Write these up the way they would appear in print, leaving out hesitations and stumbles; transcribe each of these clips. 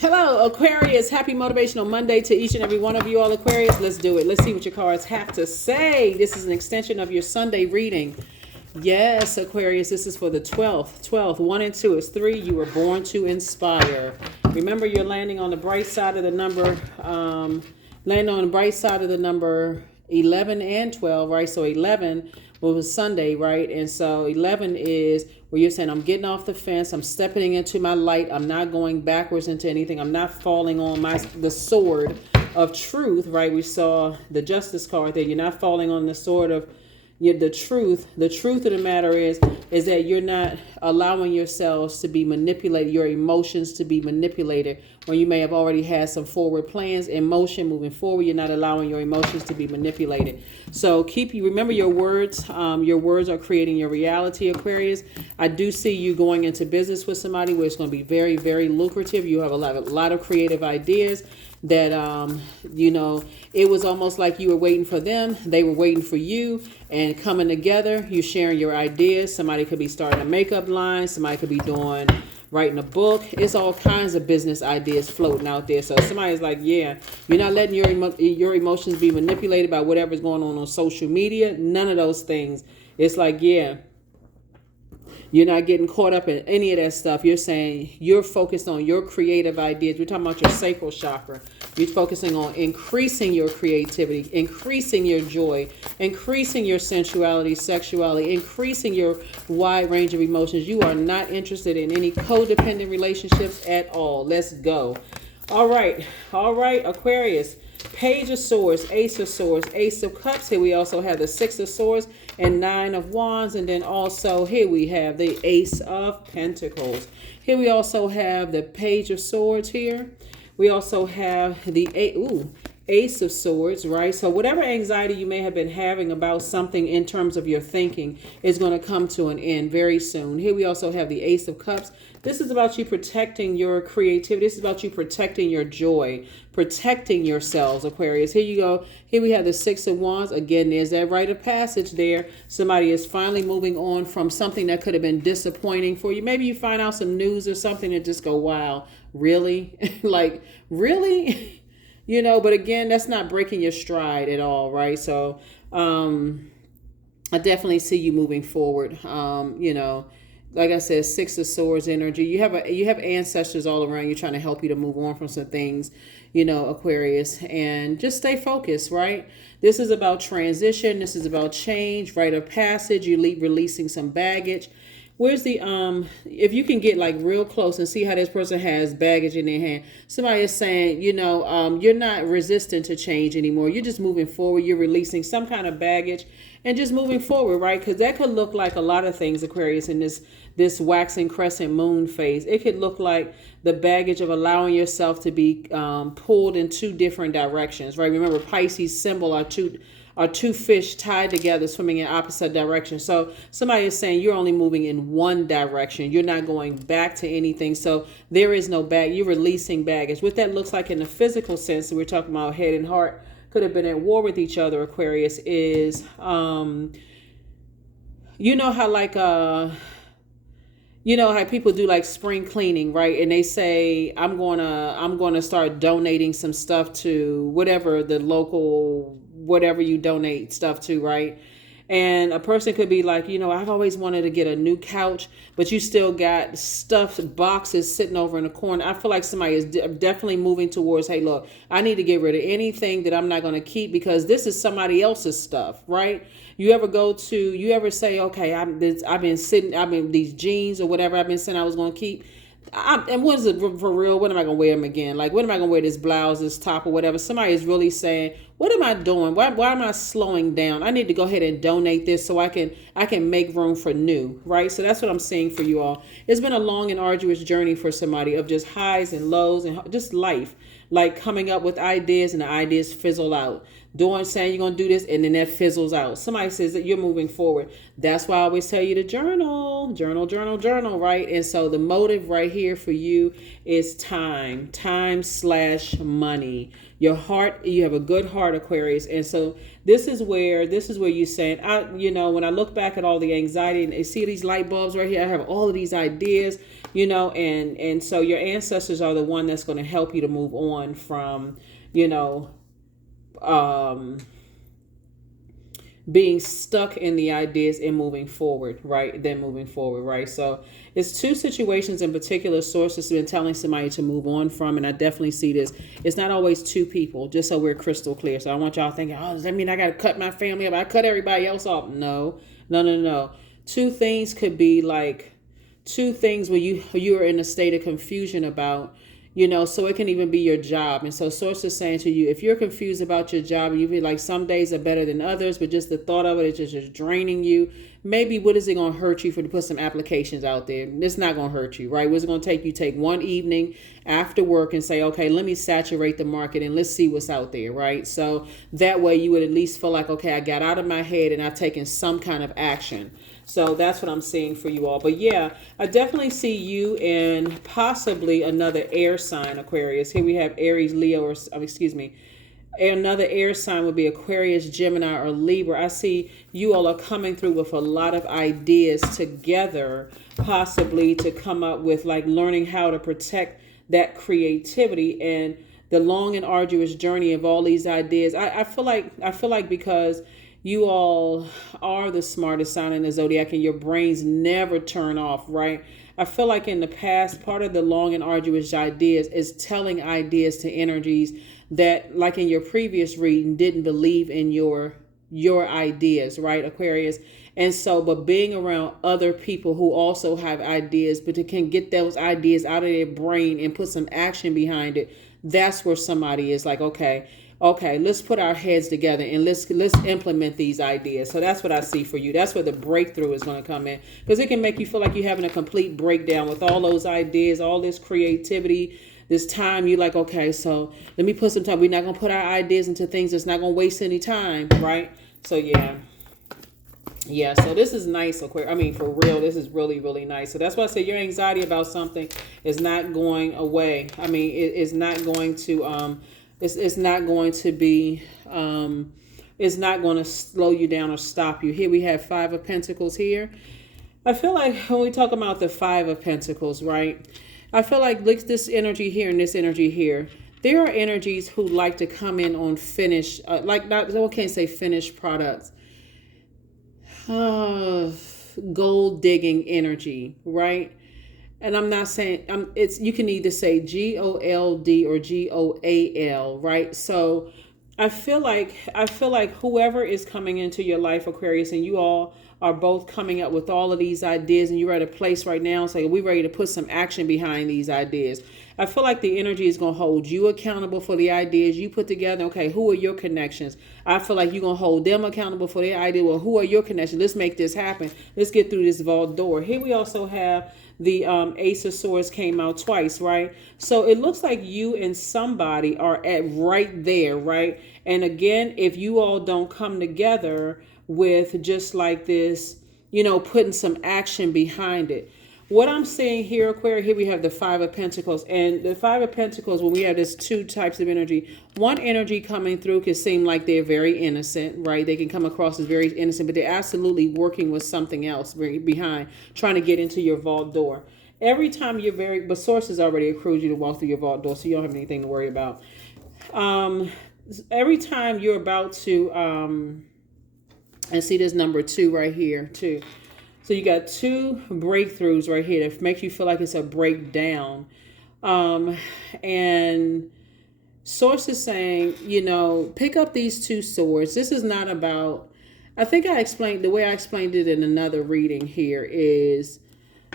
Hello, Aquarius. Happy Motivational Monday to each and every one of you all, Aquarius. Let's do it. Let's see what your cards have to say. This is an extension of your Sunday reading. Yes, Aquarius, this is for the 12th. 12th, 1 and 2 is 3. You were born to inspire. Remember, you're landing on the bright side of the number, landing on the bright side of the number 11 and 12, right? So 11 was Sunday, right? And so 11 is where you're saying, I'm getting off the fence. I'm stepping into my light. I'm not going backwards into anything. I'm not falling on the sword of truth, right? We saw the justice card there. You're not falling on the sword of the truth. The truth of the matter is that you're not allowing yourselves to be manipulated, your emotions to be manipulated when you may have already had some forward plans in motion moving forward. You're not allowing your emotions to be manipulated. So remember your words. Your words are creating your reality, Aquarius. I do see you going into business with somebody where it's going to be very, very lucrative. You have a lot of creative ideas that it was almost like you were waiting for them, they were waiting for you, and coming together, you sharing your ideas. Somebody could be starting a makeup line, somebody could be writing a book. It's all kinds of business ideas floating out there. So somebody's like, yeah, you're not letting your emotions be manipulated by whatever's going on social media. None of those things. It's like, yeah, you're not getting caught up in any of that stuff. You're saying you're focused on your creative ideas. We're talking about your sacral chakra. You're focusing on increasing your creativity, increasing your joy, increasing your sensuality, sexuality, increasing your wide range of emotions. You are not interested in any codependent relationships at all. Let's go. All right, Aquarius. Page of Swords, Ace of Swords, Ace of Cups. Here we also have the Six of Swords and Nine of Wands. And then also here we have the Ace of Pentacles. Here we also have the Page of Swords here. We also have the Ace of Swords, right? So whatever anxiety you may have been having about something in terms of your thinking is going to come to an end very soon. Here we also have the Ace of Cups. This is about you protecting your creativity. This is about you protecting your joy, protecting yourselves, Aquarius. Here you go. Here we have the Six of Wands. Again, there's that rite of passage there. Somebody is finally moving on from something that could have been disappointing for you. Maybe you find out some news or something and just go, wow, really? Like, really? But again, that's not breaking your stride at all, right? So I definitely see you moving forward. Like I said, Six of Swords energy. You have ancestors all around you trying to help you to move on from some things, Aquarius, and just stay focused, right? This is about transition. This is about change, rite of passage. You releasing some baggage. Where's the if you can get like real close and see how this person has baggage in their hand. Somebody is saying, you're not resistant to change anymore. You're just moving forward. You're releasing some kind of baggage and just moving forward, right? Because that could look like a lot of things, Aquarius, in this waxing crescent moon phase. It could look like the baggage of allowing yourself to be pulled in two different directions, right? Remember, Pisces symbol are two fish tied together swimming in opposite directions. So somebody is saying you're only moving in one direction. You're not going back to anything. So there is no bag. You're releasing baggage. What that looks like in the physical sense, we're talking about head and heart, could have been at war with each other, Aquarius, is, how how people do like spring cleaning, right? And they say, I'm gonna start donating some stuff to whatever you donate stuff to, right? And a person could be like, I've always wanted to get a new couch, but you still got stuffed boxes sitting over in the corner. I feel like somebody is definitely moving towards, hey, look, I need to get rid of anything that I'm not going to keep because this is somebody else's stuff, right? You ever say, okay, I've been these jeans or whatever I've been saying I was going to keep. And what is it for real? When am I going to wear them again? Like, when am I going to wear this blouse, this top or whatever? Somebody is really saying, what am I doing? Why am I slowing down? I need to go ahead and donate this so I can make room for new, right? So that's what I'm saying for you all. It's been a long and arduous journey for somebody of just highs and lows and just life, like coming up with ideas and the ideas fizzle out. Saying you're going to do this and then that fizzles out. Somebody says that you're moving forward. That's why I always tell you to journal, right? And so the motive right here for you is time/money. Your heart, you have a good heart, Aquarius. And so this is where you're saying, when I look back at all the anxiety and I see these light bulbs right here, I have all of these ideas, and so your ancestors are the one that's going to help you to move on from, being stuck in the ideas and moving forward, right? So it's two situations in particular sources have been telling somebody to move on from, and I definitely see this. It's not always two people, just so we're crystal clear. So I want y'all thinking, oh, does that mean I got to cut my family up? I cut everybody else off? No. Two things could be like two things where you are in a state of confusion about, so it can even be your job. And so source is saying to you, if you're confused about your job and you feel like some days are better than others, but just the thought of it is just draining you, maybe what is it going to hurt you to put some applications out there? It's not going to hurt you, right? What's it going to take you? Take one evening after work and say, okay, let me saturate the market and let's see what's out there, right? So that way you would at least feel like, okay, I got out of my head and I've taken some kind of action. So that's what I'm seeing for you all. But yeah, I definitely see you in possibly another air sign, Aquarius. Here we have Aries, Leo, another air sign would be Aquarius, Gemini, or Libra. I see you all are coming through with a lot of ideas together, possibly to come up with like learning how to protect that creativity and the long and arduous journey of all these ideas. I feel like because you all are the smartest sign in the zodiac and your brains never turn off, right? I feel like in the past, part of the long and arduous ideas is telling ideas to energies that, like in your previous reading, didn't believe in your ideas, right, Aquarius? And so, but being around other people who also have ideas, but they can get those ideas out of their brain and put some action behind it, that's where somebody is like, okay, let's put our heads together and let's implement these ideas. So that's what I see for you. That's where the breakthrough is going to come in, because it can make you feel like you're having a complete breakdown with all those ideas, all this creativity, this time. You're like, okay, so let me put some time. We're not going to put our ideas into things that's not going to waste any time, right? So yeah, so this is nice, Aquarius. I mean, for real, this is really, really nice. So that's why I say your anxiety about something is not going away. I mean, it's not going to it's not going to be, it's not going to slow you down or stop you. Here we have Five of Pentacles here. I feel like when we talk about the Five of Pentacles, right? I feel like look, this energy here and this energy here. There are energies who like to come in on finished, I can't say finished products. Gold digging energy, right? And I'm not saying you can either say GOLD or GOAL, right? So I feel like whoever is coming into your life, Aquarius, and you all are both coming up with all of these ideas, and you're at a place right now saying, we're ready to put some action behind these ideas. I feel like the energy is going to hold you accountable for the ideas you put together. Okay, who are your connections? I feel like you're going to hold them accountable for their idea. Well, who are your connections? Let's make this happen. Let's get through this vault door. Here we also have the Ace of Swords came out twice, right? So it looks like you and somebody are at right there, right? And again, if you all don't come together with just like this, putting some action behind it. What I'm seeing here, Aquarius, here we have the Five of Pentacles. And the Five of Pentacles, when we have this two types of energy, one energy coming through can seem like they're very innocent, right? They can come across as very innocent, but they're absolutely working with something else behind, trying to get into your vault door. Every time but sources already accrued you to walk through your vault door, so you don't have anything to worry about. Every time you're about to, and see this number 2 right here, 2. So you got 2 breakthroughs right here that makes you feel like it's a breakdown. And source is saying, pick up these 2 swords. This is not about, I think the way I explained it in another reading here is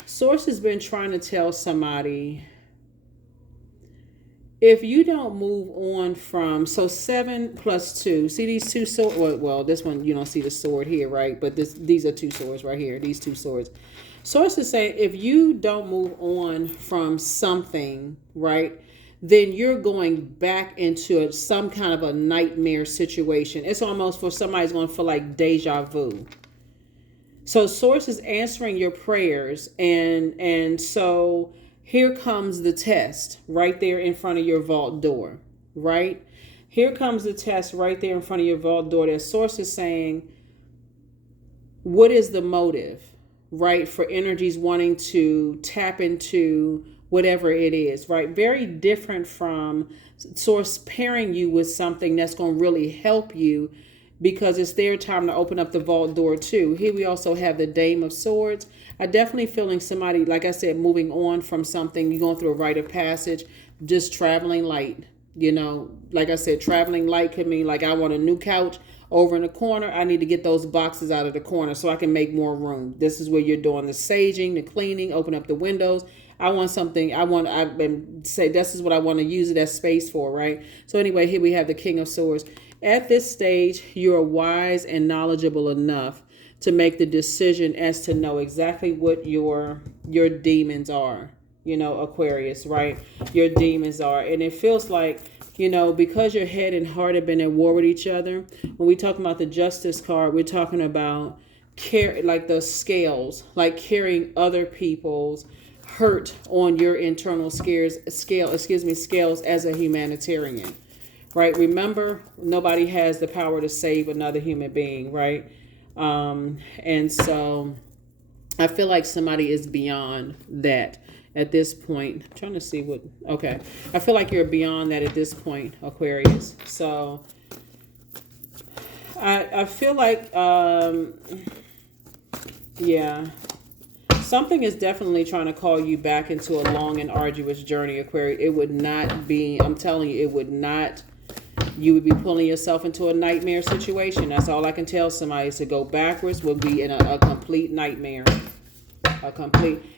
source has been trying to tell somebody, if you don't move on from, so 7 plus 2, see these 2 swords? Well, this one, you don't see the sword here, right? But these are 2 swords right here, these 2 swords. Source is saying, if you don't move on from something, right, then you're going back into some kind of a nightmare situation. It's almost for somebody's going to feel like deja vu. So source is answering your prayers, and so here comes the test right there in front of your vault door, right? Here comes the test right there in front of your vault door. That source is saying, what is the motive, right, for energies wanting to tap into whatever it is, right? Very different from source pairing you with something that's going to really help you, because it's their time to open up the vault door too. Here we also have the Dame of Swords. I definitely feeling somebody, like I said, moving on from something. You're going through a rite of passage, just traveling light. You know, like I said, traveling light could mean like I want a new couch over in the corner. I need to get those boxes out of the corner so I can make more room. This is where you're doing the saging, the cleaning, open up the windows. I want something. I've been say this is what I want to use it as space for, right? So anyway, here we have the King of Swords. At this stage, you're wise and knowledgeable enough to make the decision as to know exactly what your demons are. You know, Aquarius, right? Your demons are. And it feels like, you know, because your head and heart have been at war with each other. When we talk about the Justice card, we're talking about like the scales, like carrying other people's hurt on your internal scales as a humanitarian, right? Remember, nobody has the power to save another human being, right? And so I feel like somebody is beyond that at this point. I'm trying to see what, okay. I feel like you're beyond that at this point, Aquarius. So I feel like, yeah, something is definitely trying to call you back into a long and arduous journey, Aquarius. It would not be, I'm telling you, it would not, you would be pulling yourself into a nightmare situation. That's all I can tell somebody, is to go backwards will be in a complete nightmare.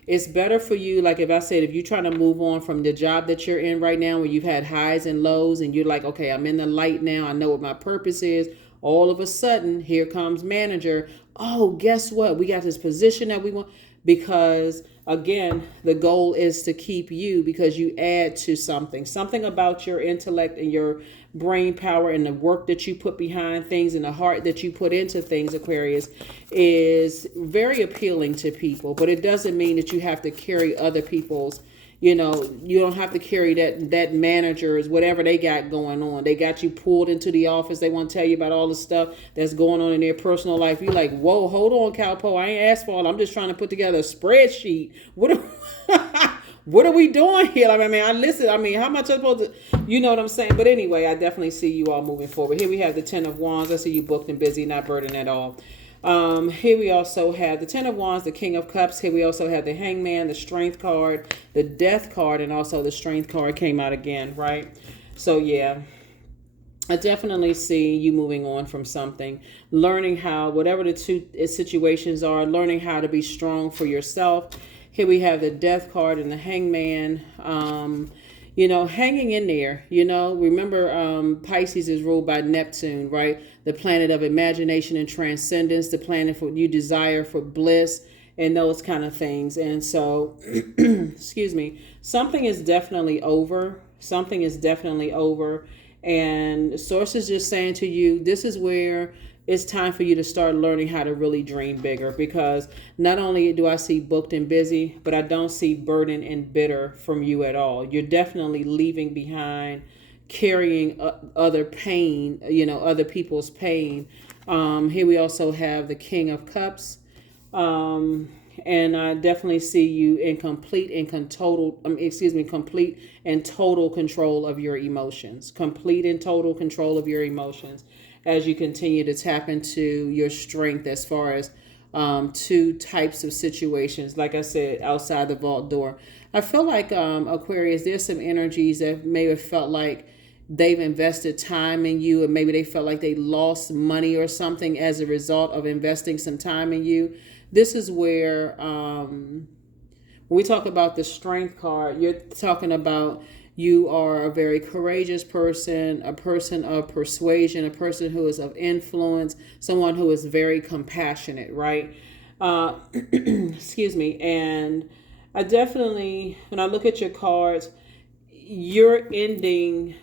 It's better for you, like if I said, if you're trying to move on from the job that you're in right now, where you've had highs and lows and you're like, okay, I'm in the light now, I know what my purpose is. All of a sudden, here comes manager. Oh, guess what? We got this position that we want. Because again, the goal is to keep you, because you add to something about your intellect and your brain power and the work that you put behind things and the heart that you put into things, Aquarius, is very appealing to people. But it doesn't mean that you have to carry other people's, you know, you don't have to carry that manager's, whatever they got going on. They got you pulled into the office. They want to tell you about all the stuff that's going on in their personal life. You're like, whoa, hold on, Cowpo. I ain't asked for all. I'm just trying to put together a spreadsheet. What are we doing here? I mean, how much I'm supposed to, you know what I'm saying? But anyway, I definitely see you all moving forward. Here we have the Ten of Wands. I see you booked and busy, not burdened at all. Here we also have the Ten of Wands, the King of Cups. Here we also have the Hangman, the Strength card, the Death card, and also the Strength card came out again, right? So yeah, I definitely see you moving on from something, learning how, whatever the two situations are, learning how to be strong for yourself. Here we have the Death card and the Hangman. You know, hanging in there, you know, remember Pisces is ruled by Neptune, right? The planet of imagination and transcendence, the planet for you desire for bliss and those kind of things. And so, excuse me, something is definitely over. Something is definitely over. And source is just saying to you, this is where it's time for you to start learning how to really dream bigger, because not only do I see booked and busy, but I don't see burden and bitter from you at all. You're definitely leaving behind carrying other pain, you know, other people's pain. Here we also have the King of Cups. And I definitely see you in complete and total control of your emotions. Complete and total control of your emotions, as you continue to tap into your strength as far as two types of situations. Like I said, outside the vault door, I feel like Aquarius, there's some energies that may have felt like they've invested time in you, and maybe they felt like they lost money or something as a result of investing some time in you. This is where when we talk about the Strength card, you're talking about you are a very courageous person, a person of persuasion, a person who is of influence, someone who is very compassionate, right? Excuse me. And I definitely, when I look at your cards, you're ending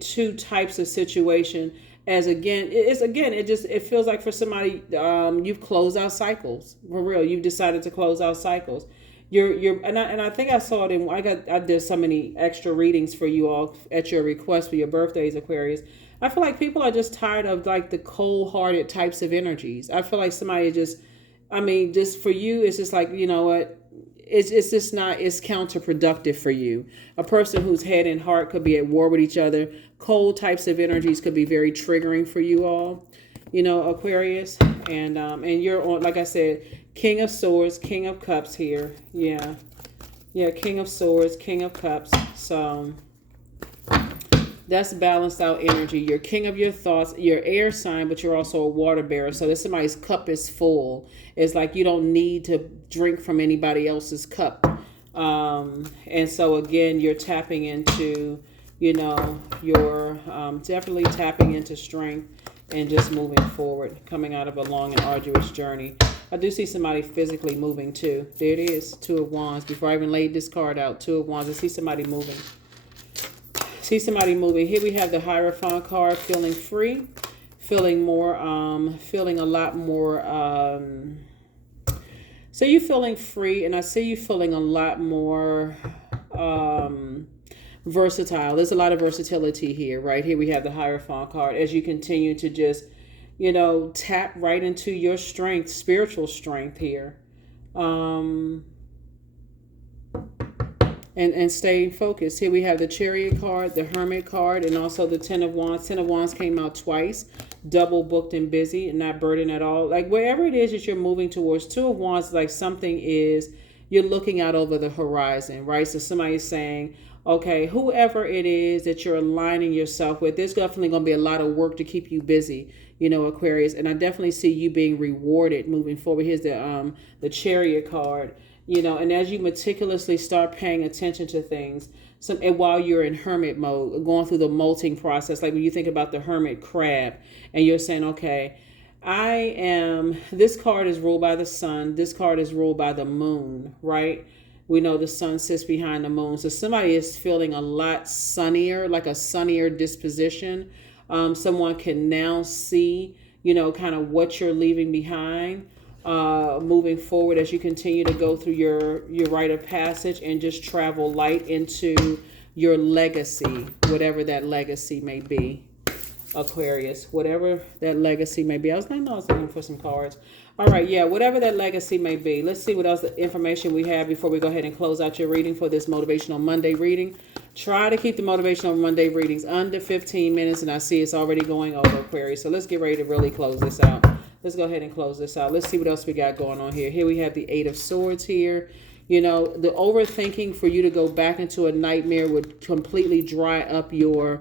two types of situation. As it feels like for somebody, you've closed out cycles. For real, you've decided to close out cycles. And I think I saw it in, I did so many extra readings for you all at your request for your birthdays, Aquarius. I feel like people are just tired of like the cold-hearted types of energies. I feel like somebody just, I mean, just for you, it's just like, you know what? It's just not, it's counterproductive for you. A person whose head and heart could be at war with each other. Cold types of energies could be very triggering for you all, you know, Aquarius. And you're on, like I said, King of Swords, King of Cups here. Yeah. Yeah, King of Swords, King of Cups. So that's balanced out energy. You're king of your thoughts. You're air sign, but you're also a water bearer. So this somebody's cup is full. It's like you don't need to drink from anybody else's cup. And so again, you're tapping into, you know, you're definitely tapping into strength and just moving forward, coming out of a long and arduous journey. I do see somebody physically moving too. There it is, Two of Wands. Before I even laid this card out, Two of Wands. I see somebody moving. See somebody moving. Here we have the Hierophant card, feeling free, feeling more, feeling a lot more. So you're feeling free, and I see you feeling a lot more versatile. There's a lot of versatility here, right? Here we have the Hierophant card as you continue to just, you know, tap right into your strength, spiritual strength here. And stay focused. Here we have the Chariot card, the Hermit card, and also the Ten of Wands. Ten of Wands came out twice, double booked and busy and not burdened at all. Like wherever it is that you're moving towards, Two of Wands, like something is, you're looking out over the horizon, right? So somebody's saying, okay, whoever it is that you're aligning yourself with, there's definitely going to be a lot of work to keep you busy, you know, Aquarius. And I definitely see you being rewarded moving forward. Here's the Chariot card. You know, and as you meticulously start paying attention to things, and while you're in hermit mode, going through the molting process, like when you think about the hermit crab, and you're saying, okay, this card is ruled by the sun. This card is ruled by the moon, right? We know the sun sits behind the moon. So somebody is feeling a lot sunnier, like a sunnier disposition. Someone can now see, you know, kind of what you're leaving behind. Moving forward as you continue to go through your rite of passage and just travel light into your legacy, whatever that legacy may be, Aquarius, whatever that legacy may be. I was looking for some cards. All right, yeah, whatever that legacy may be. Let's see what else information we have before we go ahead and close out your reading for this Motivational Monday reading. Try to keep the Motivational Monday readings under 15 minutes, and I see it's already going over, Aquarius. So let's get ready to really close this out. Let's go ahead and close this out. Let's see what else we got going on here. Here we have the Eight of Swords here. You know, the overthinking for you to go back into a nightmare would completely dry up your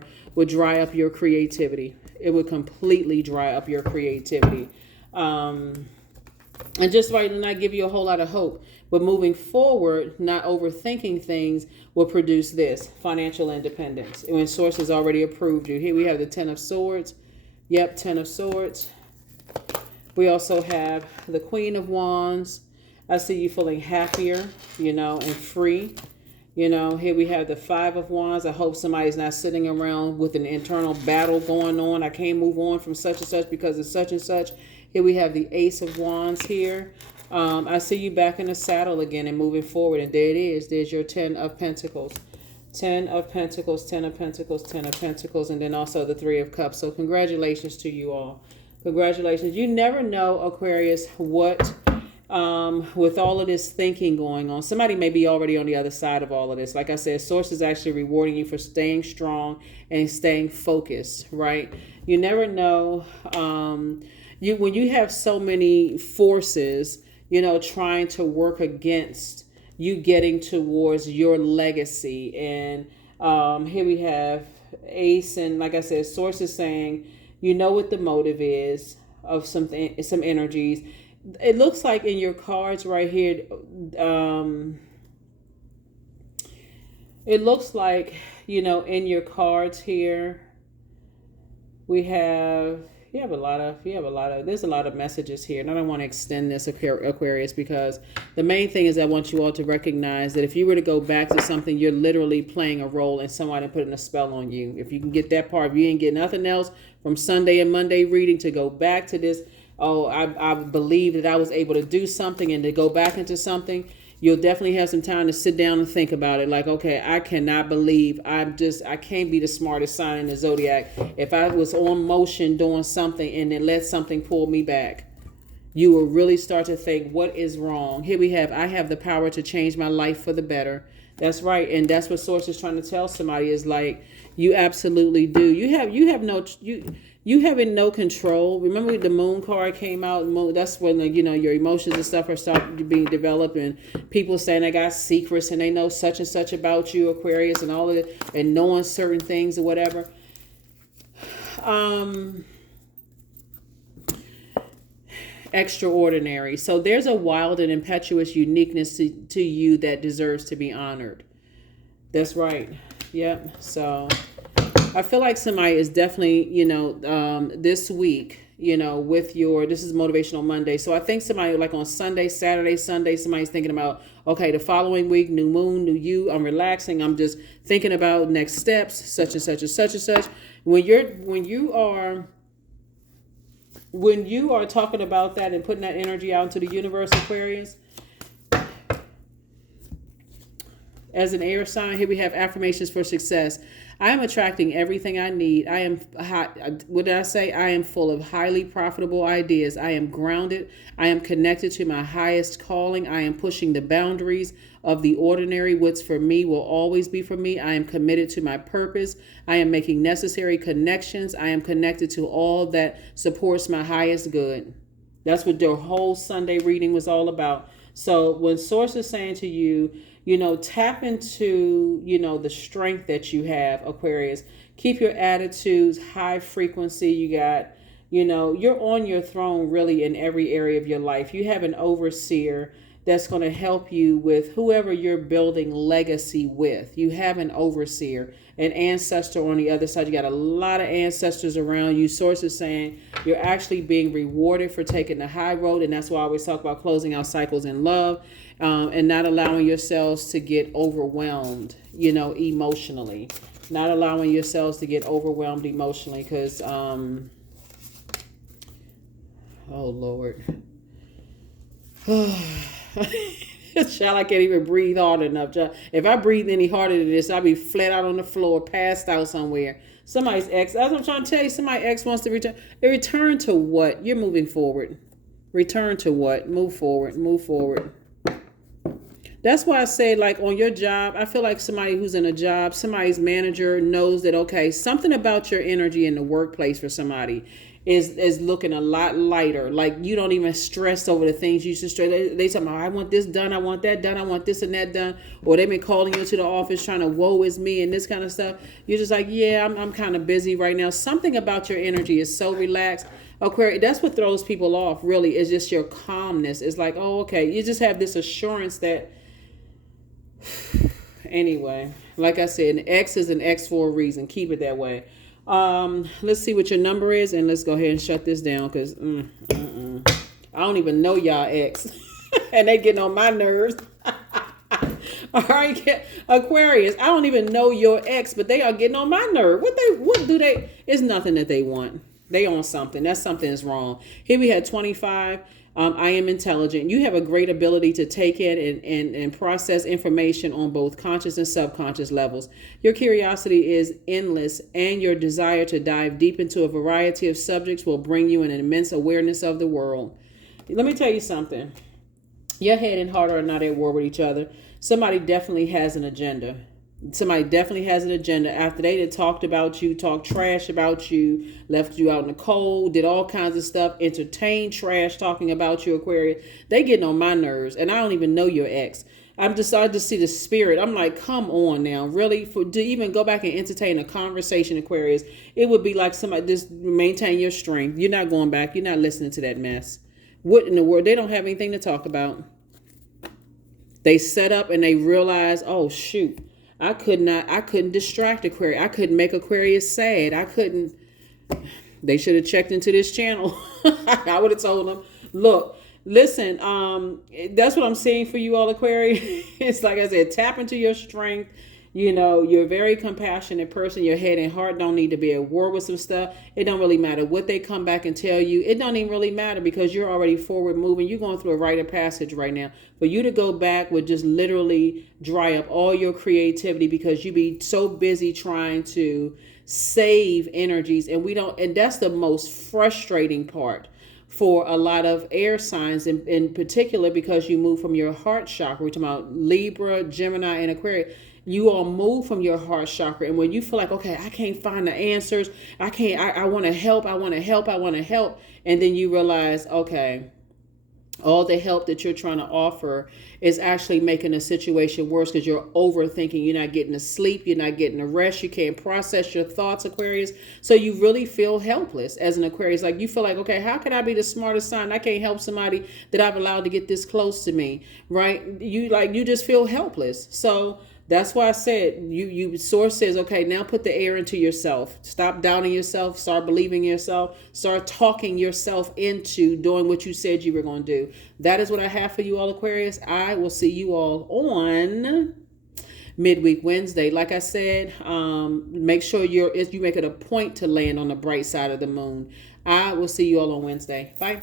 creativity. It would completely dry up your creativity. And just right not give you a whole lot of hope. But moving forward, not overthinking things will produce this financial independence. When Source has already approved you. Here we have the Ten of Swords. Yep, Ten of Swords. We also have the Queen of Wands. I see you feeling happier, you know, and free. You know, here we have the Five of Wands. I hope somebody's not sitting around with an internal battle going on. I can't move on from such and such because of such and such. Here we have the Ace of Wands here. I see you back in the saddle again and moving forward. And there it is. There's your Ten of Pentacles. Ten of Pentacles, Ten of Pentacles, Ten of Pentacles, and then also the Three of Cups. So congratulations to you all. Congratulations. You never know, Aquarius, what, with all of this thinking going on, somebody may be already on the other side of all of this. Like I said, Source is actually rewarding you for staying strong and staying focused, right? You never know. When you have so many forces, you know, trying to work against you getting towards your legacy. And here we have Ace. And like I said, Source is saying, you know what the motive is of some energies. It looks like in your cards right here, it looks like, you know, in your cards here, you have a lot of, there's a lot of messages here. And I don't want to extend this, Aquarius, because the main thing is I want you all to recognize that if you were to go back to something, you're literally playing a role in somebody putting a spell on you. If you can get that part, if you ain't get nothing else from Sunday and Monday reading to go back to this, I believe that I was able to do something and to go back into something. You'll definitely have some time to sit down and think about it. Like, okay, I cannot believe I can't be the smartest sign in the Zodiac. If I was on motion doing something and then let something pull me back, you will really start to think, what is wrong? Here we have, I have the power to change my life for the better. That's right. And that's what Source is trying to tell somebody is like, you absolutely do. You having no control. Remember the Moon card came out. That's when your emotions and stuff are starting being developed, and people saying they got secrets and they know such and such about you, Aquarius, and all of it, and knowing certain things or whatever. Extraordinary. So there's a wild and impetuous uniqueness to you that deserves to be honored. That's right. Yep. So I feel like somebody is definitely, this week, with this is Motivational Monday. So I think somebody like on Sunday, Saturday, Sunday, somebody's thinking about, okay, the following week, new moon, new you, I'm relaxing. I'm just thinking about next steps, such and such and such and such. When you are talking about that and putting that energy out into the universe, Aquarius, as an air sign, here we have affirmations for success. I am attracting everything I need. I am, what did I say? I am full of highly profitable ideas. I am grounded. I am connected to my highest calling. I am pushing the boundaries of the ordinary. What's for me will always be for me. I am committed to my purpose. I am making necessary connections. I am connected to all that supports my highest good. That's what their whole Sunday reading was all about. So when Source is saying to you, tap into, the strength that you have, Aquarius. Keep your attitudes high frequency. You got, you're on your throne really in every area of your life. You have an overseer that's going to help you with whoever you're building legacy with. You have an overseer, an ancestor on the other side. You got a lot of ancestors around you. Source is saying you're actually being rewarded for taking the high road. And that's why I always talk about closing out cycles in love, and not allowing yourselves to get overwhelmed, emotionally. Not allowing yourselves to get overwhelmed emotionally because, oh, Lord. Child, I can't even breathe hard enough. Child. If I breathe any harder than this, I'll be flat out on the floor, passed out somewhere. Somebody's ex, as I'm trying to tell you, somebody's ex wants to return. Return to what? You're moving forward. Return to what? Move forward. Move forward. That's why I say, like, on your job, I feel like somebody who's in a job, somebody's manager knows that, okay, something about your energy in the workplace for somebody is looking a lot lighter. Like, you don't even stress over the things you used to stress. They talk about, I want this done, I want that done, I want this and that done. Or they've been calling you to the office trying to woe is me and this kind of stuff. You're just like, yeah, I'm kind of busy right now. Something about your energy is so relaxed. Aquarius, that's what throws people off, really, is just your calmness. It's like, oh, okay. You just have this assurance that, anyway, like I said, an X is an X for a reason. Keep it that way. Let's see what your number is, and let's go ahead and shut this down because I don't even know y'all ex, and they getting on my nerves. All right, Aquarius, I don't even know your ex, but they are getting on my nerve. What do they? It's nothing that they want. They own something. That something is wrong. Here we had 25. I am intelligent. You have a great ability to take in and process information on both conscious and subconscious levels. Your curiosity is endless, and your desire to dive deep into a variety of subjects will bring you an immense awareness of the world. Let me tell you something. Your head and heart are not at war with each other. Somebody definitely has an agenda. Somebody definitely has an agenda. After they had talked about you, talked trash about you, left you out in the cold, did all kinds of stuff, entertained trash talking about you, Aquarius. They getting on my nerves, and I don't even know your ex. I just see the spirit. I'm like, come on now, really? To even go back and entertain a conversation, Aquarius, it would be like somebody just maintain your strength. You're not going back. You're not listening to that mess. What in the world? They don't have anything to talk about. They set up and they realize, oh shoot. I couldn't distract Aquarius. I couldn't make Aquarius sad. They should have checked into this channel. I would have told them, look, listen, that's what I'm saying for you all, Aquarius. It's like I said, tap into your strength. You know, you're a very compassionate person. Your head and heart don't need to be at war with some stuff. It don't really matter what they come back and tell you. It don't even really matter because you're already forward moving. You're going through a rite of passage right now. For you to go back would just literally dry up all your creativity because you be so busy trying to save energies. And that's the most frustrating part for a lot of air signs in particular, because you move from your heart chakra. We're talking about Libra, Gemini, and Aquarius. You all move from your heart chakra. And when you feel like, okay, I can't find the answers. I want to help. I want to help. I want to help. And then you realize, okay, all the help that you're trying to offer is actually making the situation worse because you're overthinking. You're not getting to sleep. You're not getting to rest. You can't process your thoughts, Aquarius. So you really feel helpless as an Aquarius. Like you feel like, okay, how can I be the smartest sign? I can't help somebody that I've allowed to get this close to me, right? You just feel helpless. So that's why I said source says, okay, now put the air into yourself. Stop doubting yourself. Start believing yourself. Start talking yourself into doing what you said you were going to do. That is what I have for you all, Aquarius. I will see you all on Midweek Wednesday. Like I said, make sure you make it a point to land on the bright side of the moon. I will see you all on Wednesday. Bye.